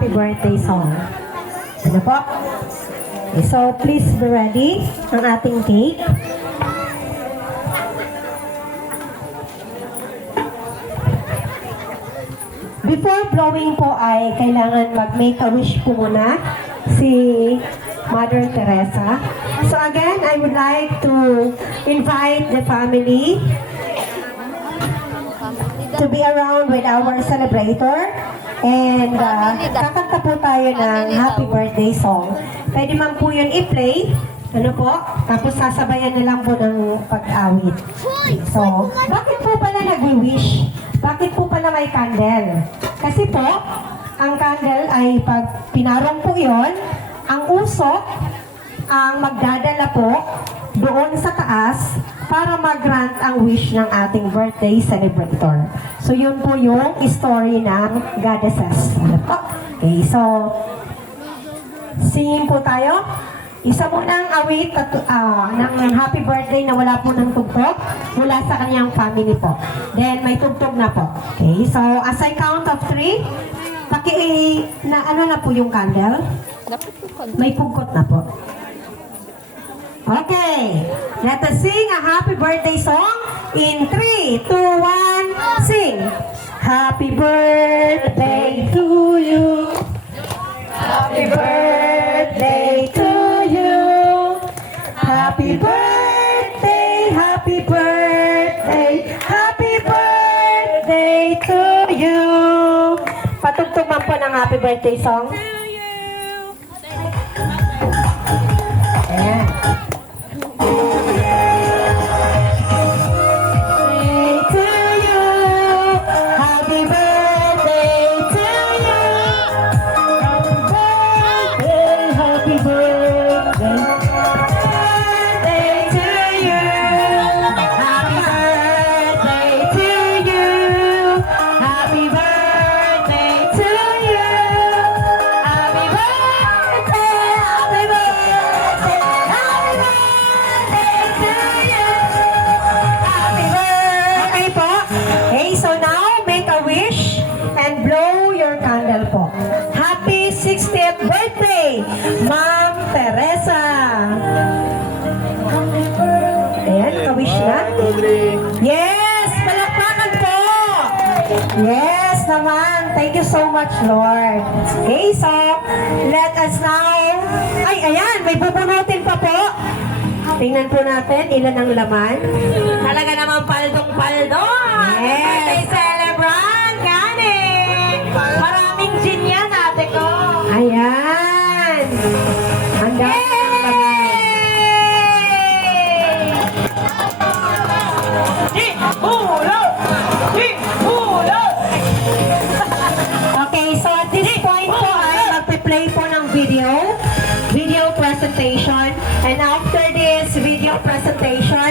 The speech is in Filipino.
happy birthday song. Ano po? Okay, so please be ready ang ating cake. Before blowing po ay kailangan mag-make a wish po muna si Mother Teresa. So again, I would like to invite the family to be around with our celebrator. And kakanta po tayo ng happy birthday song. Pwede man po yun i-play. Ano po? Tapos sasabayan na lang po ng pag-awit. So, bakit po pala nag-wish? Bakit po pala may candle? Kasi po, ang candle ay pag pinarong po yun, ang usok ang magdadala po doon sa taas para mag-grant ang wish ng ating birthday celebrator. So, yun po yung story ng goddesses. Ano po? Okay, so, singing po tayo. Isa mo ng awit ng happy birthday na wala po ng tugtog mula sa kanyang family po. Then, may tugtog na po. Okay, so as I count of 3, ano na po yung candle? May pugkot na po. Okay, let us sing a happy birthday song in 3, 2, 1, sing! Happy birthday to you. Happy birthday to you. Happy birthday, happy birthday, happy birthday to you. Patugtugman po ng happy birthday song. Ayan. Po. Happy 60th birthday, Ma'am Teresa! Ayan, ka-wish na. Yes! Palakpakan po! Yes naman! Thank you so much, Lord. Okay, so, let us now... Ay, ayan! May bubunutin pa po. Tingnan po natin ilan ang laman. Talaga naman paldong-paldo! Yes! Birthday celebrant! Ganing! Maraming gin yan, ate ko! Ayan! Ang dami ng laman. Okay, so at this point po ay magpe-play po ng video presentation, and after this video presentation